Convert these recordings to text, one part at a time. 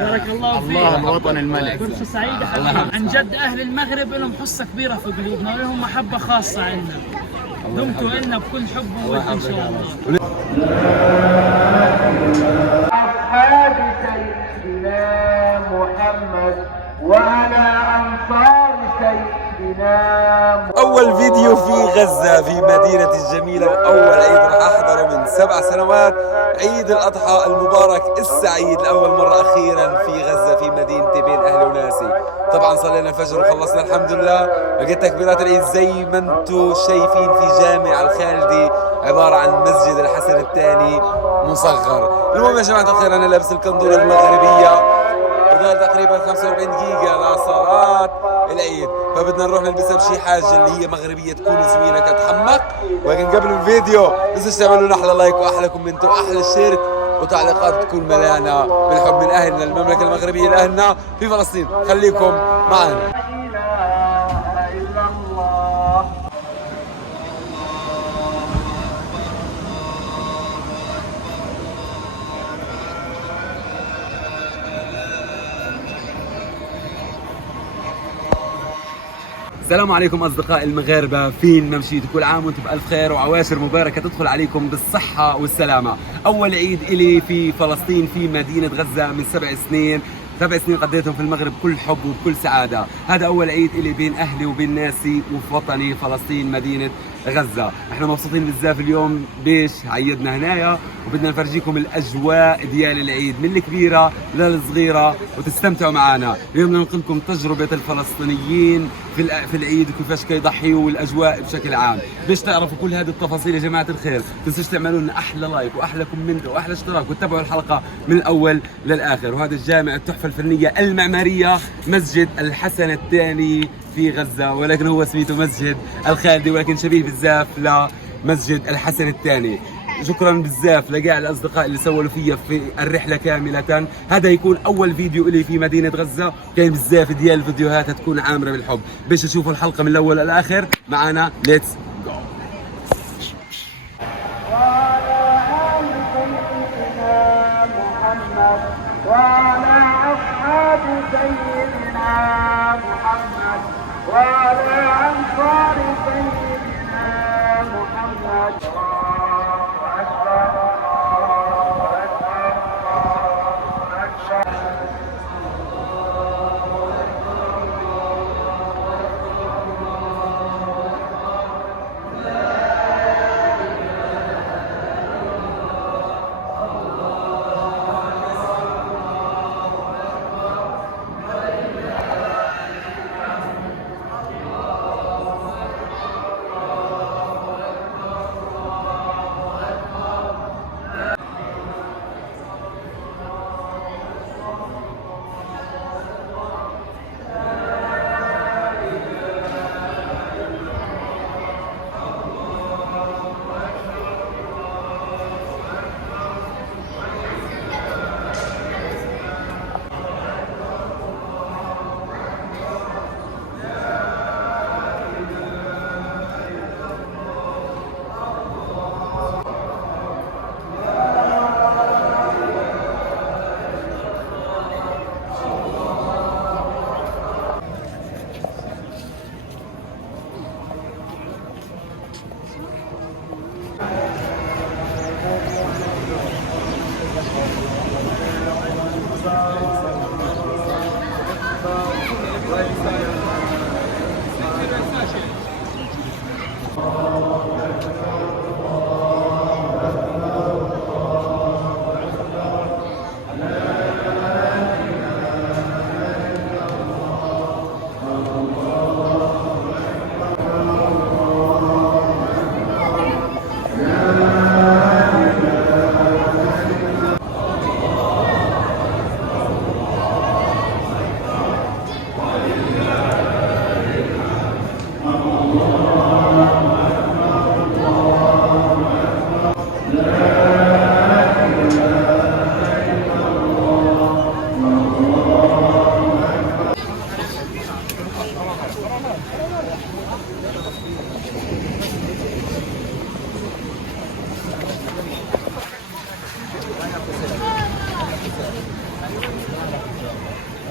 بارك الله فيك. الله الوطن الملك. فرصة سعيدة حبيبي. عن جد أهل المغرب لهم حصة كبيرة في قلوبنا ولهم محبة خاصة عندنا. دمتوا إلنا بكل حب وود إن شاء الله. أصحاب سيدنا محمد وعلى أنصار سيدنا محمد. أول فيديو في غزة في مدينة الجميلة، وأول عيد راح أحضره من 7 سنوات، عيد الأضحى المبارك السعيد لأول مرة أخيرا في غزة في مدينتي بين أهلي وناسي. طبعا صلينا الفجر وخلصنا الحمد لله، لقيت تكبيرات العيد زي ما انتم شايفين في جامع الخالدي، عبارة عن مسجد الحسن الثاني مصغر. المهم يا جماعة الخير، أنا لابس الكندورة المغربية وده تقريبا 45 دقيقة لصلاة العيد، فبدنا نروح نلبسها بشي حاجة اللي هي مغربية تكون زوينة كتحمق. ولكن قبل الفيديو تنسوش تعملوا لنا أحلى لايك وأحلى كومنت وأحلى شير وتعليقات تكون مليانة بالحب من أهلنا المملكة المغربية لأهلنا في فلسطين. خليكم معنا. السلام عليكم أصدقائي المغاربة، فين ما مشيتوا كل عام وانتم بألف خير وعواشر مباركة تدخل عليكم بالصحة والسلامة. أول عيد إلي في فلسطين في مدينة غزة من 7 سنين. 7 سنين قضيتهم في المغرب بكل حب وبكل سعادة. هذا أول عيد إلي بين أهلي وبين ناسي وفي وطني فلسطين مدينة غزة. احنا مبسوطين بزاف اليوم بيش عيدنا هنايا، وبدنا نفرجيكم الأجواء ديال العيد من الكبيرة للصغيرة وتستمتعوا معنا. اليوم بدنا ننقل لكم تجربة الفلسطينيين في العيد وكيفاش كيضحيوا والأجواء بشكل عام. باش تعرفوا كل هذه التفاصيل يا جماعة الخير تنسوش تعملوا لنا أحلى لايك وأحلى كومنت وأحلى اشتراك وتتابعوا الحلقة من الأول للآخر. وهذا الجامع التحفة الفنية المعمارية مسجد الحسن الثاني في غزة، ولكن هو سميته مسجد الخالدي ولكن شبيه بزاف لمسجد الحسن الثاني. شكرا بزاف لجميع الاصدقاء اللي سولوا فيا في الرحله كامله. هذا يكون اول فيديو لي في مدينه غزه، كاين بزاف ديال الفيديوهات تكون عامره بالحب. باش تشوفوا الحلقه من الاول للاخر معنا، ليتس جو. وعلى آل سيدنا محمد وعلى أصحاب سيدنا محمد وعلى أنصار سيدنا محمد. ما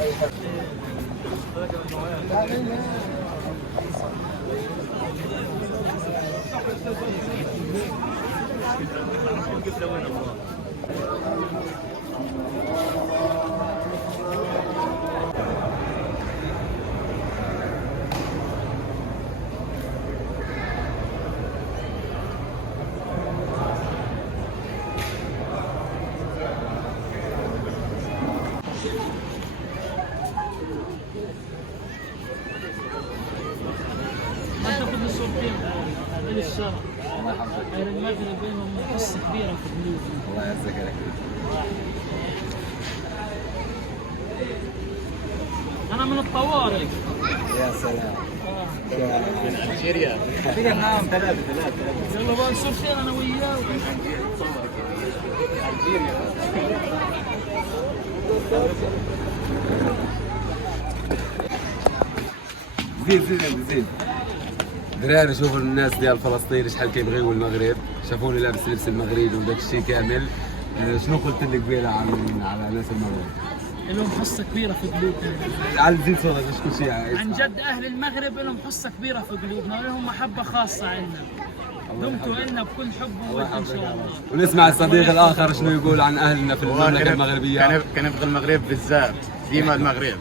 تاخذ لي صورتين هذول الشرق. غير المغرب لهم قصة كبيرة في قلوبنا. الله يعزك يا اخي. أنا من الطوارئ. يا سلام. من الجيريا. في معاهم ثلاثة. يلا بقى نصور فين أنا وياه. زين دراري شوفوا الناس ديال فلسطين شحال كيبغيو المغرب، شافوني لابس لبس المغربي وداك الشيء كامل. شنو قلت لك قبيله على ناس المغرب؟ لهم حصة كبيرة في قلوبنا. على زين صوتك باش كل شيء عن جد أهل المغرب لهم حصة كبيرة في قلوبنا ولهم محبة خاصة عنا. دمتوا إلنا بكل حب وود إن شاء الله. ونسمع الصديق الآخر شنو يقول عن أهلنا في المملكة المغربية. كان يبغى المغرب بالذات، ديما المغرب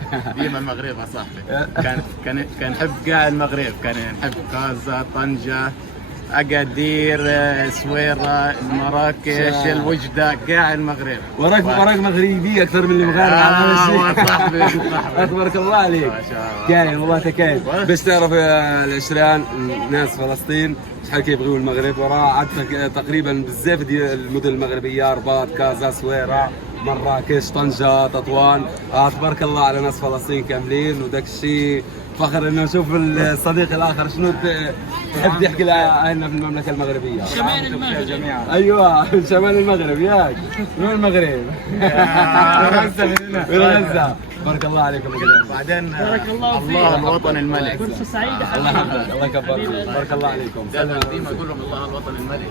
يا صاحبي. كان يحب كاع المغرب، كان يحب كازا، طنجة، أكادير، سويرة، مراكش، الوجدة، كاع المغرب. وراك مغربي أكثر من اللي مغاربة على هذا صاحبي. تبارك الله عليك. ما شاء الله. كاين والله تكاين. باش تعرف يا العشران ناس فلسطين شحال كيبغيو المغرب، وراه عاد تقريبا بزاف ديال المدن المغربية، رباط، كازا، سويرة، مراكش، طنجة، تطوان. تبارك الله على ناس فلسطين كاملين، وداك الشيء فخر انه نشوف الصديق الاخر شنو تحب تحكي لنا في المملكه المغربيه. شمال المغرب جميعا. ايوه شمال المغرب ياك. شنو المغرب؟ من غزه. بارك الله عليكم. بعدين بارك الله فيك. الله الوطن الملك. فرصة سعيدة الله حبيبي. يحفظك، الله يكبرك. بارك الله عليكم. ديما اقول لهم الله الوطن الملك.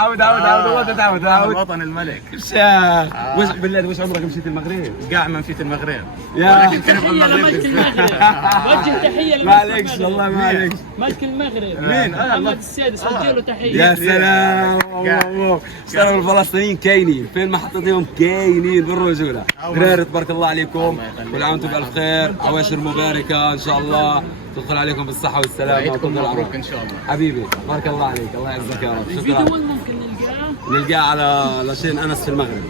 عود والله تتعود. الوطن الملك. شيخ وش بالله وش عمرك مشيت المغرب؟ كاع ما مشيت المغرب. يا ولكن كان يبغى تحية المغرب لملك بالذات. المغرب. وجه تحية لملك ما عليكش المغرب. والله ما عليكش. ملك المغرب مين؟ محمد السادس، وجه له تحية. يا سلام. اشتغلوا الفلسطينيين كاينين فين ما حطيتهم كاينين بالرجوله. دراري تبارك الله عليكم، كل عام وانتم بالف خير، عواشر مباركه ان شاء الله تدخل عليكم بالصحه والسلامه. عيدكم مبروك ان شاء الله حبيبي بارك الله عليك، الله يعزك يا رب. الفيديو شكرا. وين ممكن نلقاه؟ نلقاه على لاشين انس في المغرب.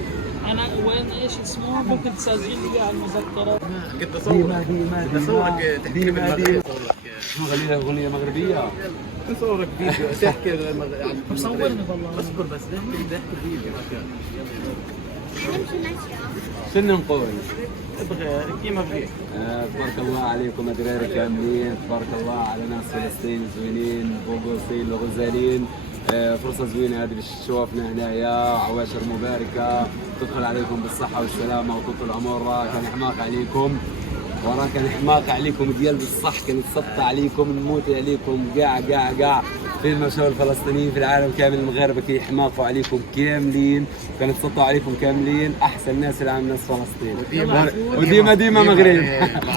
انا وين ايش اسمه؟ ممكن تسجل لي على المذكرة. قد اصورك تحكي بالمغرب. شو اغنيه مغربيه؟ اصورك فيديو تحكي مصورني والله. اصبر بس ضحك فيديو. شنو نقول؟ ابغى كيما بغيت. تبارك الله عليكم يا دراري كاملين، تبارك الله على ناس فلسطين زوينين، بوغوسين، الغزالين. فرصة زوينة هذه باش تشوفنا هنايا، عواشر مباركة تدخل عليكم بالصحة والسلامة وطول العمر. كان حماق عليكم، وراه كان حماق عليكم ديال بالصح، كان يتسطى عليكم، نموت عليكم كاع فين ما شاو الفلسطينيين في العالم كامل المغاربة كيحماقوا عليكم كاملين، كان يتسطوا عليكم كاملين. أحسن ناس العالم ناس فلسطين، وديما مغرب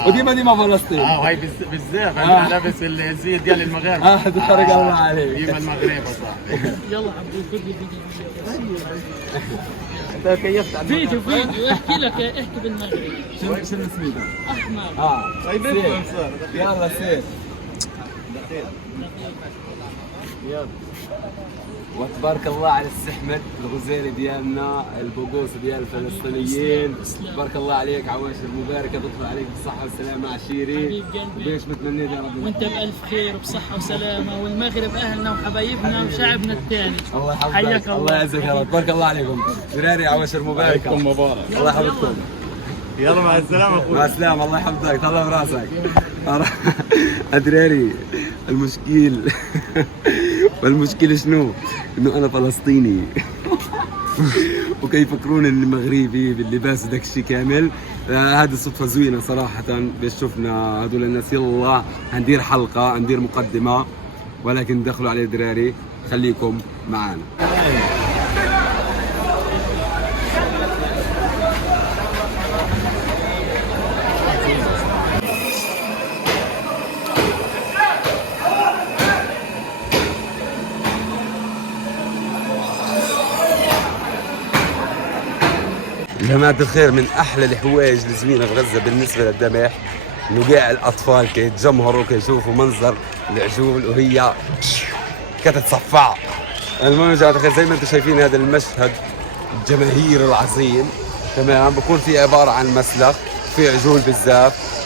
وديما فلسطين. هاي بالذات انا لابس الزي ديال المغاربه. تبارك الله عليك. ديما المغرب صاحبي. يلا حبيبي خذ لي فيديو. انت كيفت على فيديو احكي لك، احكي بالمغرب. شنو سميته؟ احمد. طيب يلا سير. يلا وتبارك الله على السحمد الغزالي ديالنا، البوغوس ديال الفلسطينيين. تبارك الله عليك، عواشر مباركه تدخل عليك بالصحه والسلامه عشيري. حبيب قلبي. وباش متمنيت يا رب وانت بألف خير وبصحة وسلامة، والمغرب أهلنا وحبايبنا وشعبنا الثاني. الله يحفظك، حياك الله يعزك يا رب. تبارك الله عليكم دراري، عواشر مباركه. عليكم مبارك. الله يحفظكم. يلا مع السلامه اخوي. مع السلامه، الله يحفظك، طلع براسك. دراري المشكل شنو؟ انه انا فلسطيني وكيفكرون اني مغربي باللباس وداك الشيء كامل. هذه صدفه زوينه صراحه باش شفنا هذول الناس. يلا هندير حلقه، هندير مقدمه، ولكن دخلوا عليه دراري، خليكم معانا. جماعة الخير من أحلى الحوايج الزوينة في غزة بالنسبة للذبح إنه قاع الأطفال كيتجمهروا كيشوفوا منظر العجول وهي كتتصفع. المهم يا جماعة الخير زي ما أنتم شايفين هذا المشهد الجماهير العظيم، تمام، بكون في عبارة عن مسلخ في عجول بالزاف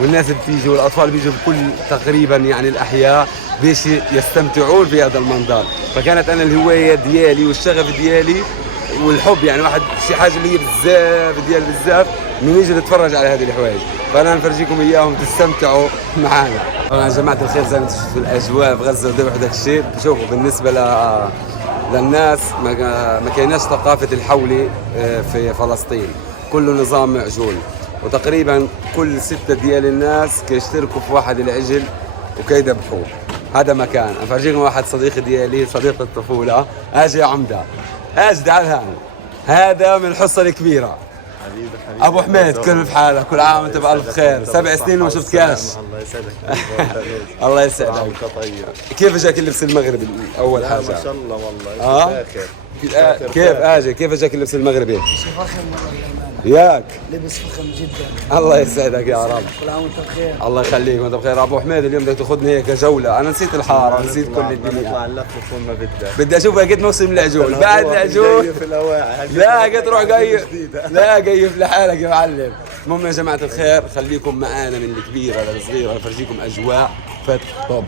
والناس بتيجي والأطفال بيجوا بكل تقريبا يعني الأحياء باش يستمتعون بهذا المنظر. فكانت أنا الهواية ديالي والشغف ديالي والحب يعني واحد شي حاجه اللي هي بزاف من يجي نتفرج على هذه الحوايج، فانا نفرجيكم اياهم تستمتعوا معنا. طبعا يا جماعه الخير زي ما انتم شفتوا الاجواء في غزه وذبح وداك الشيء. شوفوا بالنسبه للناس ما كايناش ثقافه الحولي في فلسطين، كله نظام معجون، وتقريبا كل 6 ديال الناس كيشتركوا في واحد العجل وكيذبحوه. هذا مكان افرجيكم واحد صديقي ديالي صديق الطفوله، اجي يا عمده اجي تعال هون، هذا من الحصه الكبيره حبيبي ابو حميد، كيف حالك؟ كل عام وانت بالف خير. 7 سنين وما شفت كاش. الله يسعدك. الله يسعدك. طيب كيف اجاك اللبس المغربي اول حاجه؟ ما شاء الله والله كيف اجاك اللبس المغربي؟ ياك لبس فخم جدا. الله يسعدك يا رب. كل عام وانت بخير. الله يخليك وانت بخير. ابو حميد اليوم بدك تاخذني هيك جوله، انا نسيت الحاره نسيت كل الدنيا. نطلع نلف ما بدك. بدي اشوف قد موسم العجول بعد العجول. لا قد روح قيف، لا قيف لحالك يا معلم. المهم يا جماعه الخير خليكم معانا من الكبيره للصغيره نفرجيكم اجواء فالطب.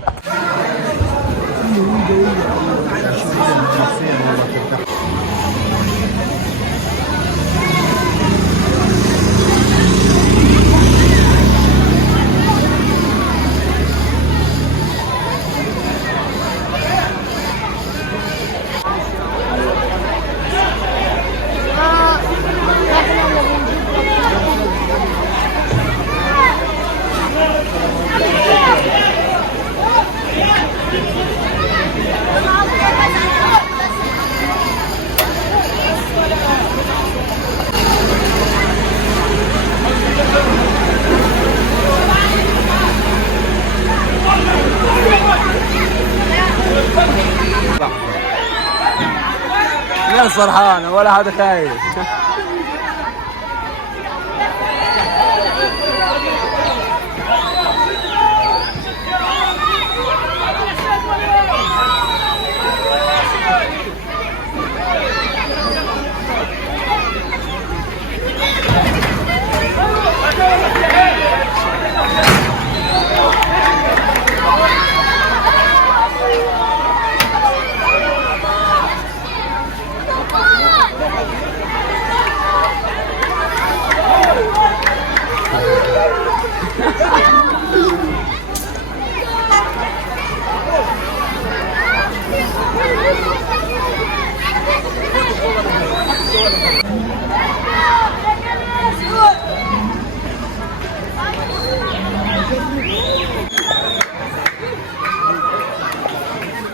مين فرحان ولا حدا خايف؟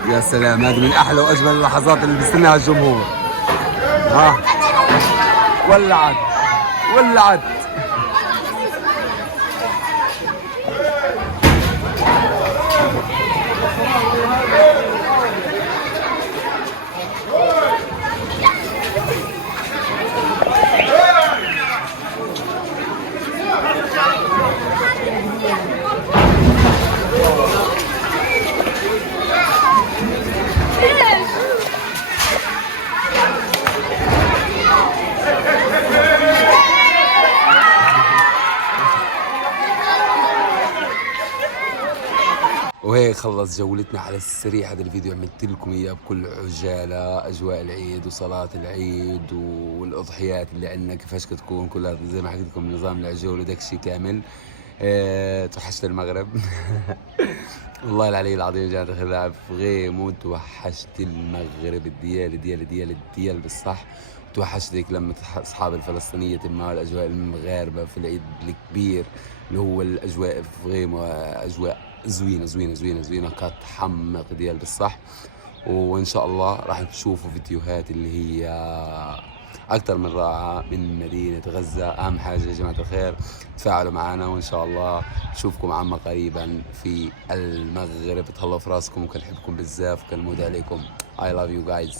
يا سلام، هذه من احلى واجمل اللحظات اللي بيستناها الجمهور. ها ولعت وهيك خلص جولتنا على السريع. هذا الفيديو عملت لكم اياه بكل عجاله، اجواء العيد وصلاه العيد والاضحيات اللي عندنا كيفاش كتكون كلها زي ما حكيت لكم نظام العجول وداك الشيء كامل. توحشت المغرب والله العلي العظيم جات خلاف غيم وتوحشت المغرب الديال بالصح. توحشتك لما اصحاب الفلسطينيه تما الاجواء المغاربه في العيد الكبير اللي هو الاجواء في غيم واجواء زوينه كتحمق ديال بالصح. وان شاء الله راح تشوفوا فيديوهات اللي هي اكثر من رائعه من مدينه غزه. اهم حاجه يا جماعه الخير تفاعلوا معنا، وان شاء الله نشوفكم عما قريبا في المغرب. تهلاو في راسكم وكنحبكم بزاف وكنموت عليكم. I love you guys.